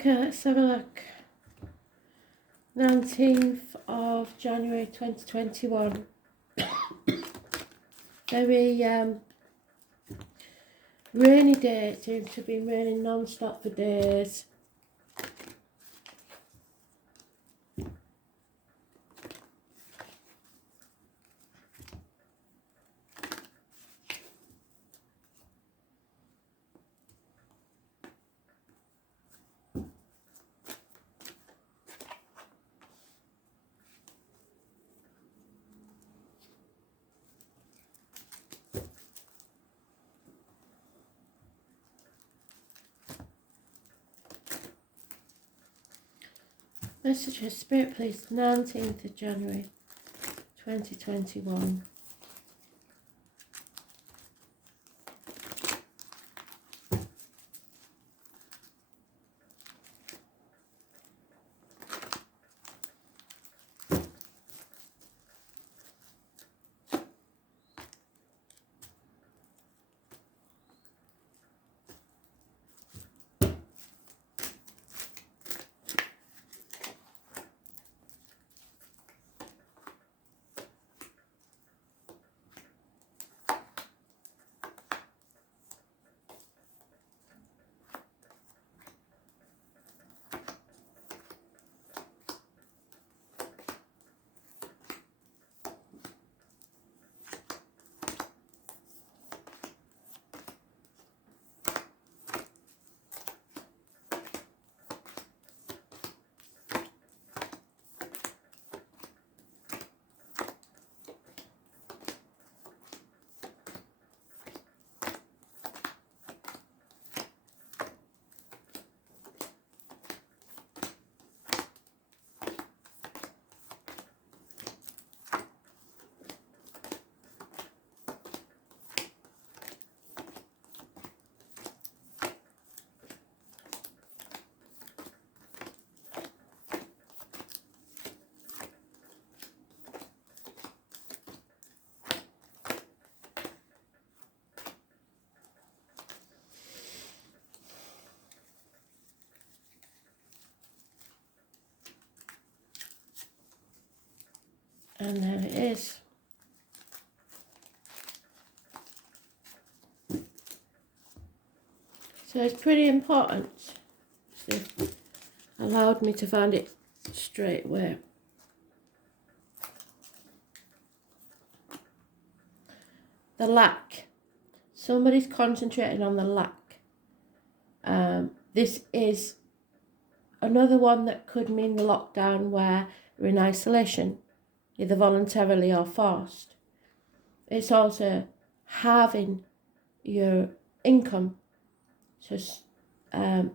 Okay, let's have a look. 19th of January 2021. Very rainy day. It seems to have been raining non-stop for days. Message of Spirit, please. 19th of January 2021. And there it is. So it's pretty important. So allowed me to find it straight away. The lack. Somebody's concentrating on the lack. This is another one that could mean the lockdown where we're in isolation, either voluntarily or forced. It's also having your income. So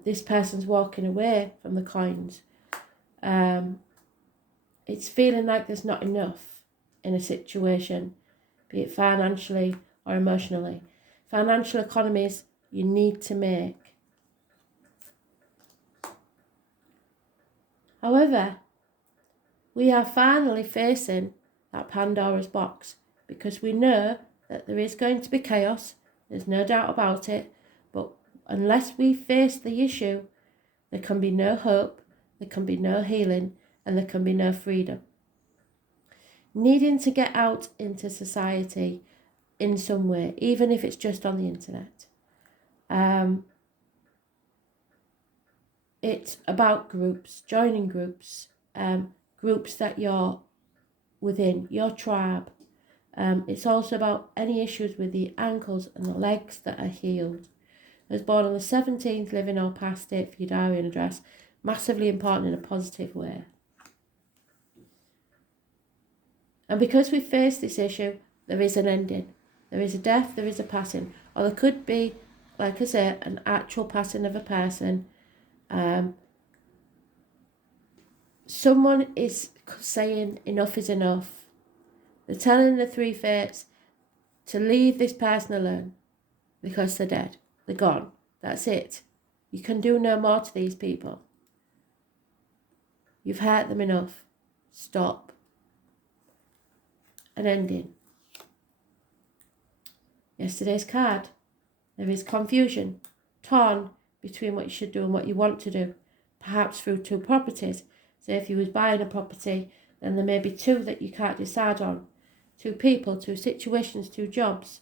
this person's walking away from the coins. It's feeling like there's not enough in a situation, be it financially or emotionally. Financial economies you need to make. However, we are finally facing that Pandora's box because we know that there is going to be chaos. There's no doubt about it. But unless we face the issue, there can be no hope, there can be no healing, and there can be no freedom. Needing to get out into society in some way, even if it's just on the internet. It's about groups, joining groups, groups that you're within, your tribe. It's also about any issues with the ankles and the legs that are healed. I was born on the 17th, living or past date for your diary and address. Massively important in a positive way. And because we face this issue, there is an ending. There is a death, there is a passing. Or there could be, like I say, an actual passing of a person. Someone is saying enough is enough. They're telling the three fates to leave this person alone because they're dead. They're gone. That's it. You can do no more to these people. You've hurt them enough. Stop. An ending. Yesterday's card. There is confusion, torn between what you should do and what you want to do. perhaps through 2 properties. So if you was buying a property, then there may be 2 that you can't decide on. 2 people, 2 situations, 2 jobs.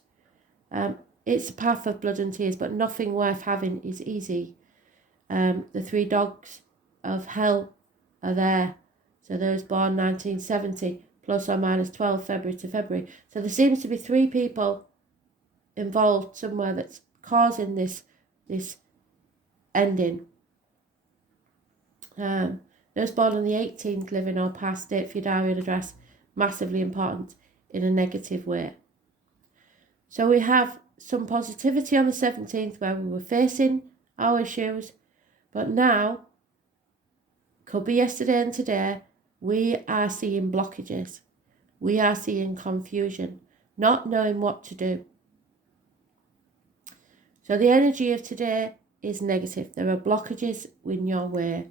It's a path of blood and tears, but nothing worth having is easy. The 3 dogs of hell are there. So those born 1970, plus or minus 12 February to February. So there seems to be 3 people involved somewhere that's causing this ending. Those born on the 18th, living or past, date for your diary and address, massively important in a negative way. So we have some positivity on the 17th where we were facing our issues, but now, could be yesterday and today, we are seeing blockages. We are seeing confusion, not knowing what to do. So the energy of today is negative. There are blockages in your way.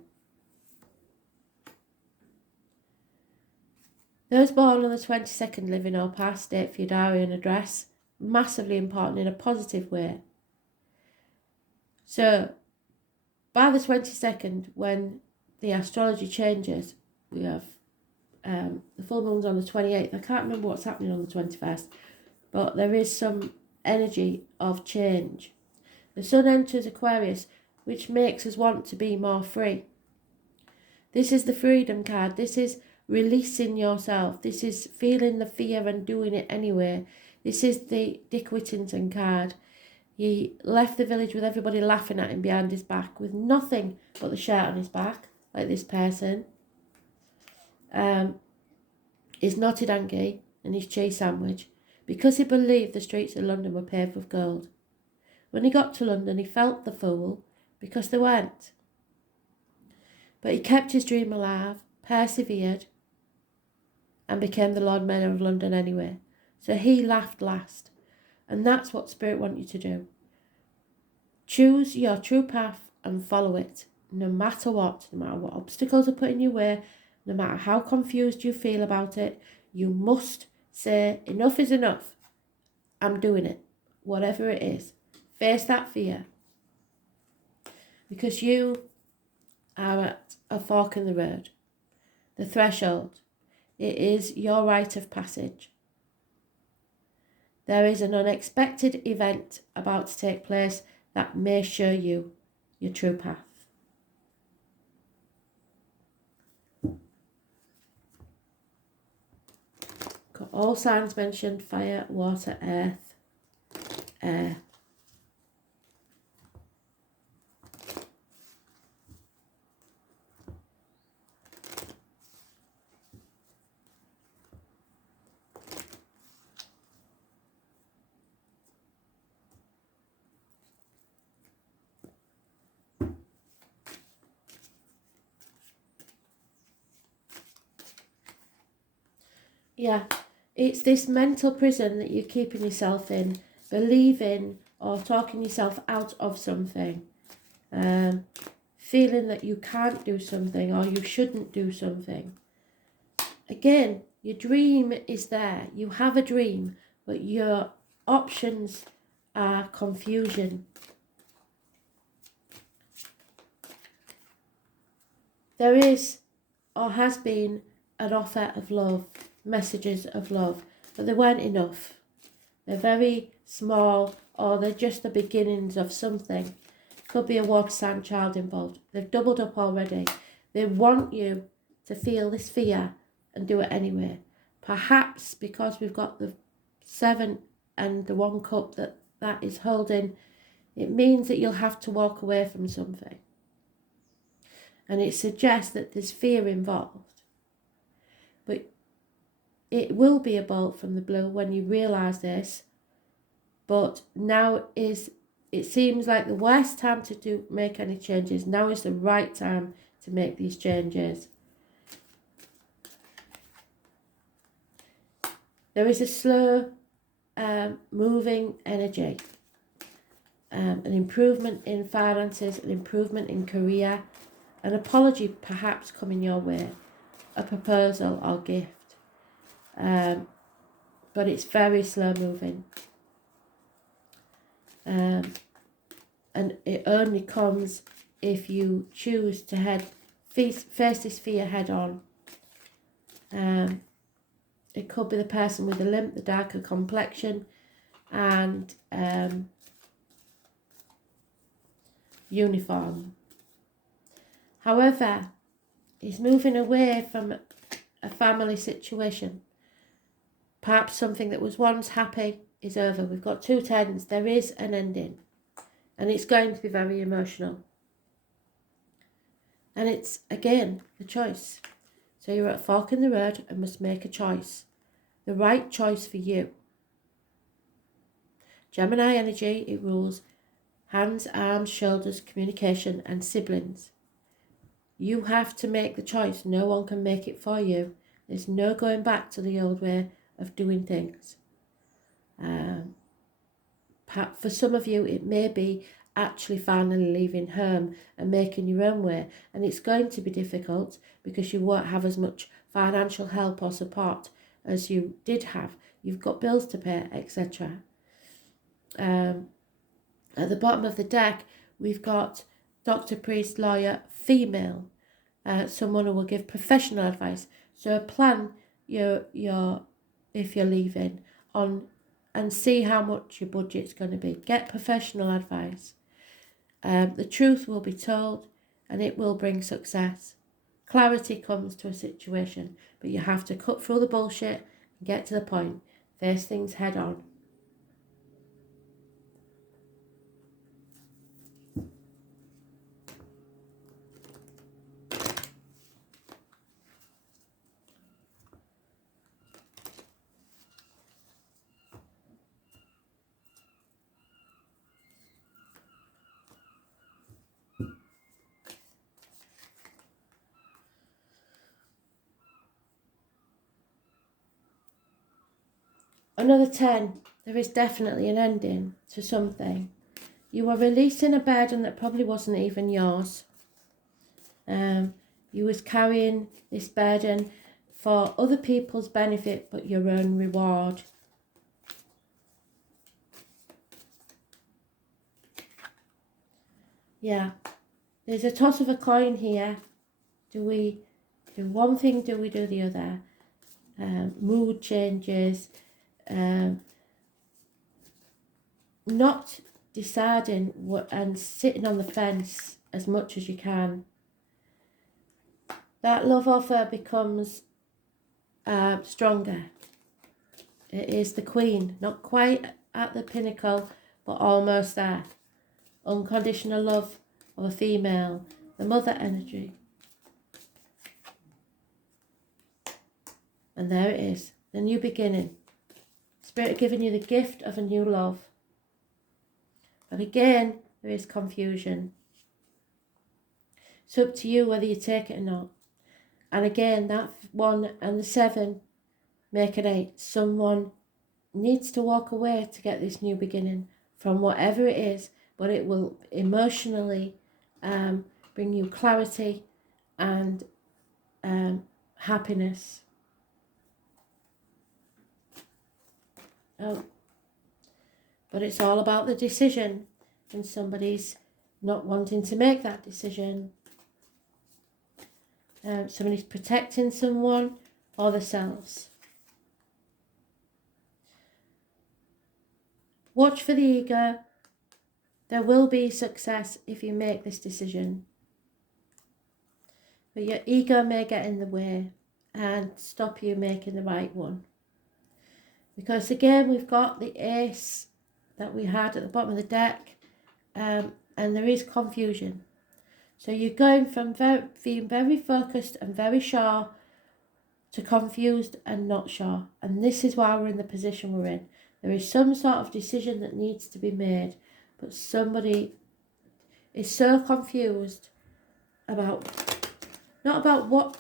Those born on the 22nd, living or past, date for your diary and address, massively important in a positive way. So by the 22nd, when the astrology changes, we have the full moon's on the 28th. I can't remember what's happening on the 21st, but there is some energy of change. The sun enters Aquarius, which makes us want to be more free. This is the freedom card. This is releasing yourself. This is feeling the fear and doing it anyway. This is the Dick Whittington card. He left the village with everybody laughing at him behind his back with nothing but the shirt on his back, like this person. His knotted hanky and his cheese sandwich, because he believed the streets of London were paved with gold. When he got to London, he felt the fool, because they weren't. But he kept his dream alive, persevered, and became the Lord Mayor of London anyway. So he laughed last. And that's what Spirit wants you to do. Choose your true path and follow it, no matter what obstacles are put in your way, no matter how confused you feel about it. You must say, enough is enough. I'm doing it, whatever it is. Face that fear. Because you are at a fork in the road, the threshold. It is your rite of passage. There is an unexpected event about to take place that may show you your true path. Got all signs mentioned: fire, water, earth, air. Yeah, it's this mental prison that you're keeping yourself in, believing or talking yourself out of something, feeling that you can't do something or you shouldn't do something. Again, your dream is there. You have a dream, but your options are confusion. There is or has been an offer of love, messages of love, but they weren't enough. They're very small, or they're just the beginnings of something. Could be a water sign child involved. They've doubled up already. They want you to feel this fear and do it anyway. Perhaps because we've got the 7 and the 1 cup that is holding, it means that you'll have to walk away from something. And it suggests that there's fear involved. But it will be a bolt from the blue when you realise this. But now it seems like the worst time to make any changes. Now is the right time to make these changes. There is a slow moving energy. An improvement in finances, an improvement in career, an apology perhaps coming your way, a proposal or gift. But it's very slow moving. And it only comes if you choose to face this fear head on. It could be the person with the limp, the darker complexion, and uniform. However, he's moving away from a family situation. Perhaps something that was once happy is over. We've got 2 tens. There is an ending. And it's going to be very emotional. And it's, again, the choice. So you're at a fork in the road and must make a choice. The right choice for you. Gemini energy, it rules hands, arms, shoulders, communication, and siblings. You have to make the choice. No one can make it for you. There's no going back to the old way of doing things. For some of you, it may be actually finally leaving home and making your own way. And it's going to be difficult because you won't have as much financial help or support as you did have. You've got bills to pay, etc. At the bottom of the deck, we've got doctor, priest, lawyer, female. Someone who will give professional advice. So plan your if you're leaving on and see how much your budget's going to be. Get professional advice. The truth will be told and it will bring success. Clarity comes to a situation, but you have to cut through the bullshit and get to the point. Face things head on. Another 10, there is definitely an ending to something. You are releasing a burden that probably wasn't even yours. You was carrying this burden for other people's benefit, but your own reward. Yeah, there's a toss of a coin here. Do we do one thing, do we do the other? Mood changes. Not deciding what and sitting on the fence as much as you can. That love offer becomes stronger. It is the Queen, not quite at the pinnacle, but almost there. Unconditional love of a female, the mother energy. And there it is, the new beginning. Spirit giving you the gift of a new love. But again, there is confusion. It's up to you whether you take it or not. And again, that 1 and the 7 make an 8. Someone needs to walk away to get this new beginning from whatever it is, but it will emotionally bring you clarity and happiness. Oh, but it's all about the decision, and somebody's not wanting to make that decision. Somebody's protecting someone or themselves. Watch for the ego. There will be success if you make this decision. But your ego may get in the way and stop you making the right one. Because again, we've got the ace that we had at the bottom of the deck, and there is confusion. So you're going from being very focused and very sure to confused and not sure. And this is why we're in the position we're in. There is some sort of decision that needs to be made, but somebody is so confused about, not about what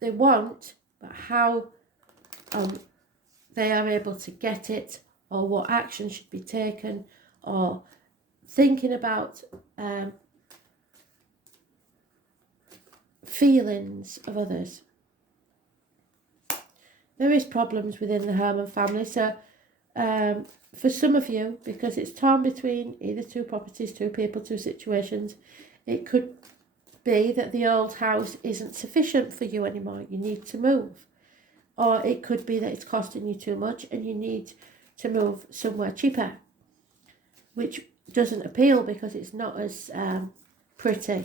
they want, but how they are able to get it, or what action should be taken, or thinking about feelings of others. There is problems within the home and family. So for some of you, because it's torn between either 2 properties, 2 people, 2 situations, It could be that the old house isn't sufficient for you anymore. You need to move. Or it could be that it's costing you too much and you need to move somewhere cheaper, which doesn't appeal because it's not as pretty.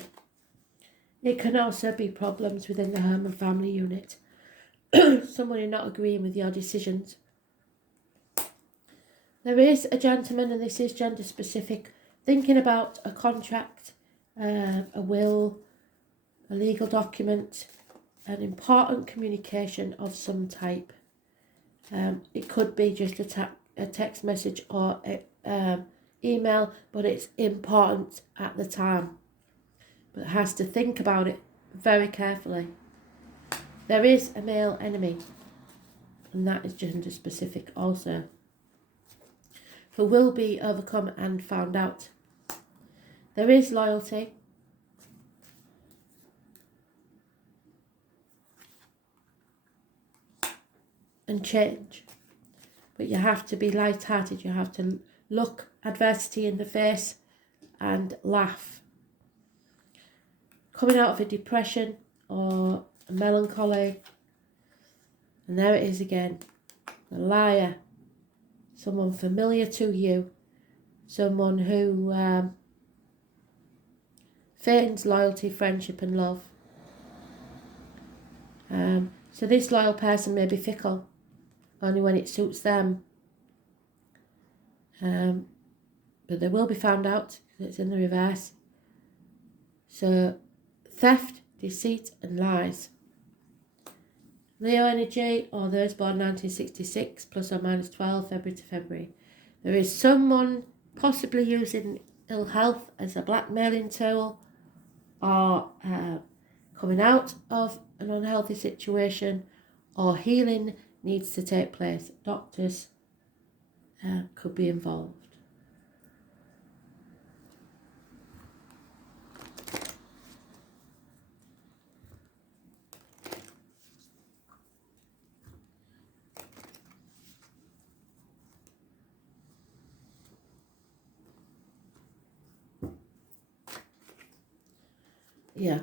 It can also be problems within the home and family unit. Someone not agreeing with your decisions. There is a gentleman, and this is gender specific, thinking about a contract, a will, a legal document, an important communication of some type. It could be just a text message or an email, but it's important at the time. But it has to think about it very carefully. There is a male enemy, and that is gender specific also, who will be overcome and found out. There is loyalty. And change. But you have to be light-hearted. You have to look adversity in the face and laugh. Coming out of a depression or a melancholy. And there it is again. The liar. Someone familiar to you. Someone who feigns loyalty, friendship and love. So this loyal person may be fickle, only when it suits them. But they will be found out because it's in the reverse. So theft, deceit and lies. Leo energy, or those born 1966 plus or minus 12 February to February. There is someone possibly using ill health as a blackmailing tool, or coming out of an unhealthy situation, or healing needs to take place. Doctors could be involved. Yeah.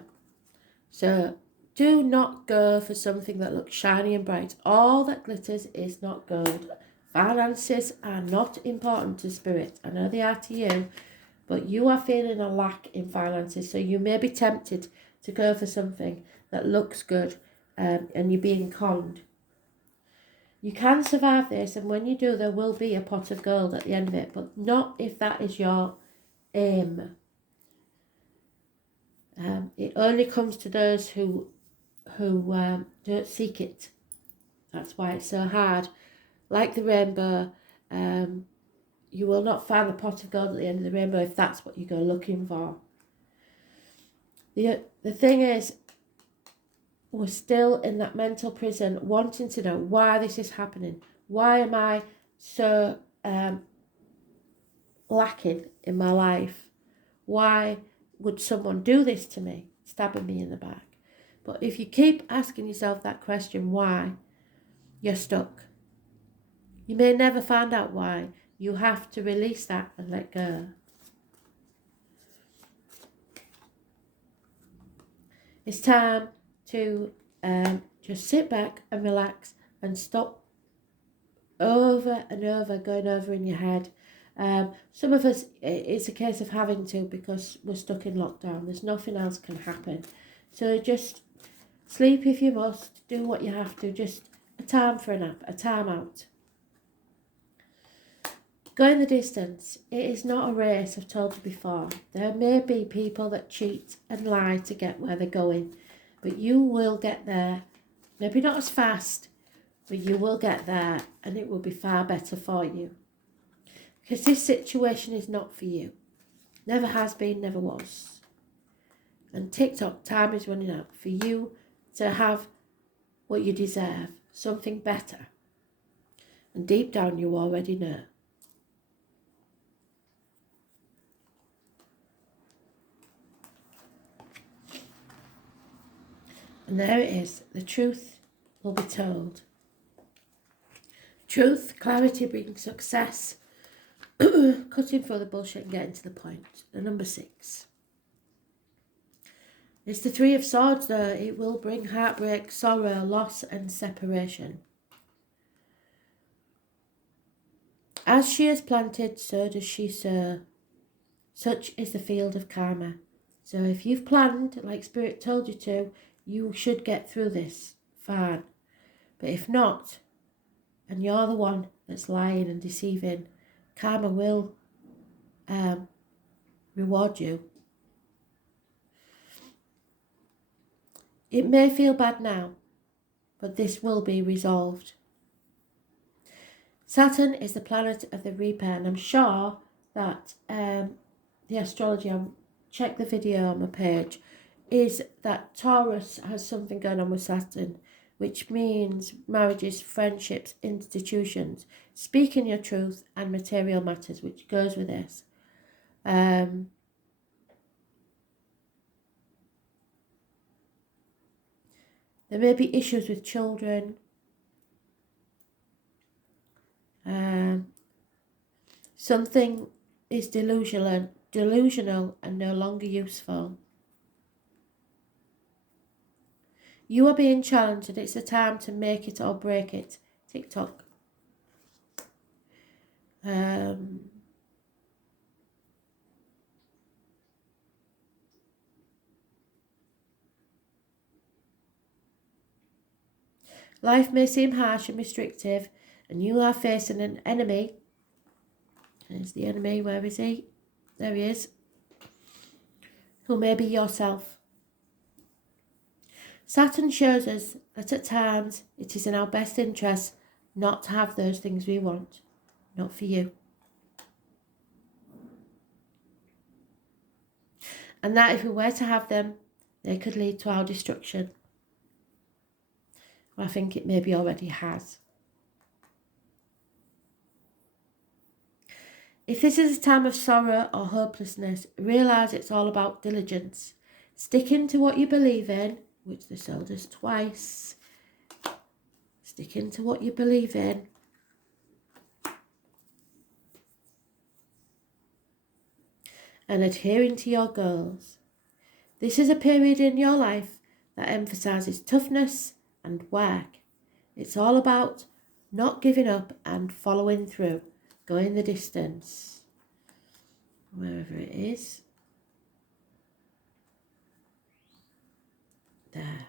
So do not go for something that looks shiny and bright. All that glitters is not gold. Finances are not important to spirit. I know they are to you, but you are feeling a lack in finances. So you may be tempted to go for something that looks good, and you're being conned. You can survive this, and when you do, there will be a pot of gold at the end of it, but not if that is your aim. It only comes to those who don't seek it. That's why it's so hard. Like the rainbow, you will not find the pot of gold at the end of the rainbow if that's what you go looking for. The thing is, we're still in that mental prison, wanting to know why this is happening. Why am I so lacking in my life? Why would someone do this to me, stabbing me in the back? But if you keep asking yourself that question, why, you're stuck. You may never find out why. You have to release that and let go. It's time to just sit back and relax and stop over and over going over in your head. Some of us, it's a case of having to, because we're stuck in lockdown. There's nothing else can happen. So just sleep if you must, do what you have to, just a time for a nap, a time out. Going the distance. It is not a race, I've told you before. There may be people that cheat and lie to get where they're going, but you will get there. Maybe not as fast, but you will get there, and it will be far better for you. Because this situation is not for you. Never has been, never was. And TikTok, time is running out for you to have what you deserve, something better. And deep down you already know. And there it is. The truth will be told. Truth, clarity brings success. Cutting through the bullshit and getting to the point. The number 6. It's the Three of Swords though. It will bring heartbreak, sorrow, loss and separation. As she has planted, so does she sow. Such is the field of karma. So if you've planned, like Spirit told you to, you should get through this fine. But if not, and you're the one that's lying and deceiving, karma will reward you. It may feel bad now, but this will be resolved. Saturn is the planet of the Reaper, and I'm sure that the astrology, check the video on my page, is that Taurus has something going on with Saturn, which means marriages, friendships, institutions, speaking your truth and material matters, which goes with this. There may be issues with children. Something is delusional and no longer useful. You are being challenged and it's a time to make it or break it. TikTok. Life may seem harsh and restrictive, and you are facing an enemy. There's the enemy, where is he? There he is. Who may be yourself. Saturn shows us that at times it is in our best interest not to have those things we want. Not for you. And that if we were to have them, they could lead to our destruction. I think it maybe already has. If this is a time of sorrow or hopelessness, realise it's all about diligence. Sticking to what you believe in, which the soul does twice. Sticking to what you believe in. And adhering to your goals. This is a period in your life that emphasises toughness and work. It's all about not giving up and following through, going the distance, wherever it is. There.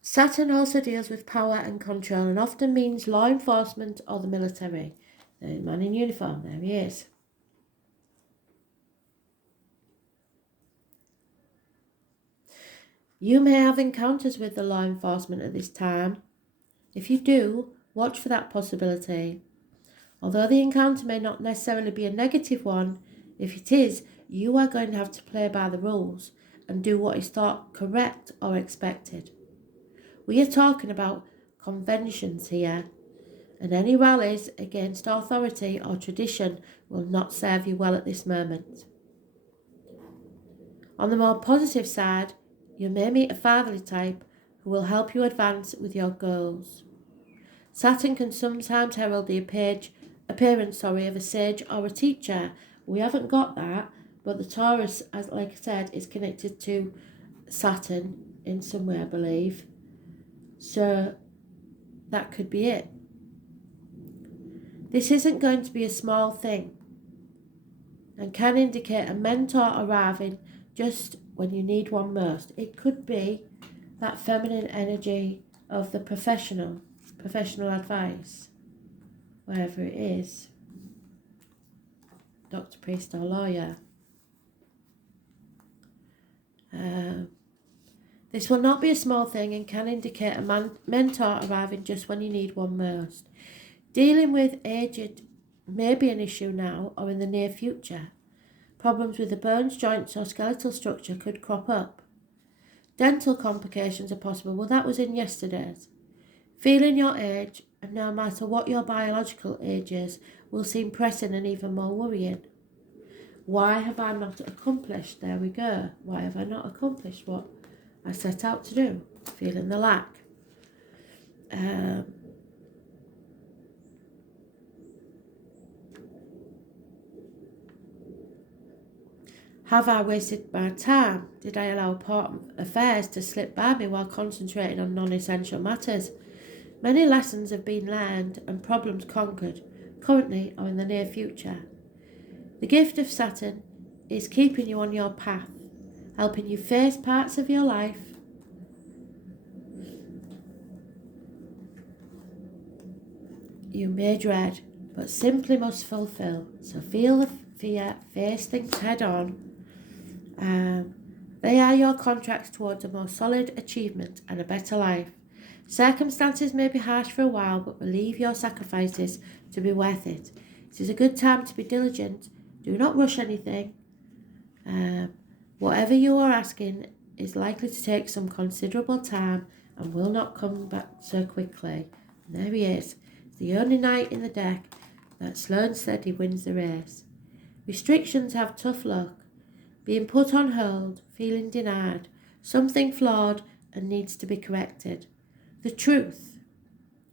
Saturn also deals with power and control and often means law enforcement or the military. The man in uniform, there he is. You may have encounters with the law enforcement at this time. If you do, watch for that possibility. Although the encounter may not necessarily be a negative one, if it is, you are going to have to play by the rules and do what is thought correct or expected. We are talking about conventions here, and any rallies against authority or tradition will not serve you well at this moment. On the more positive side, you may meet a fatherly type who will help you advance with your goals. Saturn can sometimes herald the appearance of a sage or a teacher. We haven't got that, but the Taurus, as like I said, is connected to Saturn in some way, I believe. So that could be it. This isn't going to be a small thing and can indicate a mentor arriving just when you need one most. It could be that feminine energy of the professional advice, wherever it is, doctor, priest or lawyer. This will not be a small thing and can indicate a mentor arriving just when you need one most. Dealing with aged may be an issue now or in the near future. Problems with the bones, joints or skeletal structure could crop up. Dental complications are possible. Well, that was in yesterday's. Feeling your age, and no matter what your biological age is, will seem pressing and even more worrying. Why have I not accomplished? There we go. Why have I not accomplished what I set out to do? Feeling the lack. Have I wasted my time? Did I allow important affairs to slip by me while concentrating on non-essential matters? Many lessons have been learned and problems conquered, currently or in the near future. The gift of Saturn is keeping you on your path, helping you face parts of your life you may dread, but simply must fulfill. So feel the fear, face things head on. They are your contracts towards a more solid achievement and a better life. Circumstances may be harsh for a while, but believe your sacrifices to be worth it. It is a good time to be diligent. Do not rush anything. Whatever you are asking is likely to take some considerable time and will not come back so quickly. And there he is. It's the only knight in the deck that slow and steady wins the race. Restrictions have tough luck. Being put on hold, feeling denied, something flawed and needs to be corrected. The truth,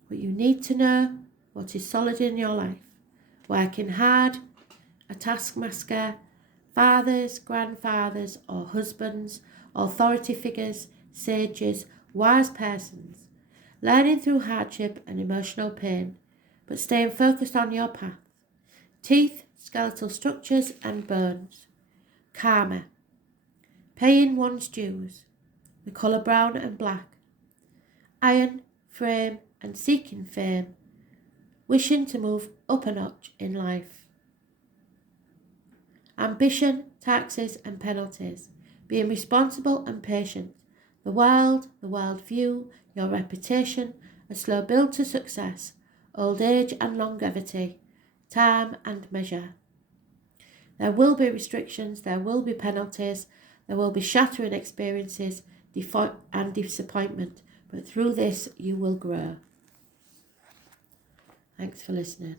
what you need to know, what is solid in your life. Working hard, a taskmaster, fathers, grandfathers or husbands, authority figures, sages, wise persons. Learning through hardship and emotional pain, but staying focused on your path. Teeth, skeletal structures and bones. Karma. Paying one's dues. The colour brown and black. Iron, frame and seeking fame. Wishing to move up a notch in life. Ambition, taxes and penalties. Being responsible and patient. The world view, your reputation, a slow build to success, old age and longevity, time and measure. There will be restrictions, there will be penalties, there will be shattering experiences and disappointment, but through this you will grow. Thanks for listening.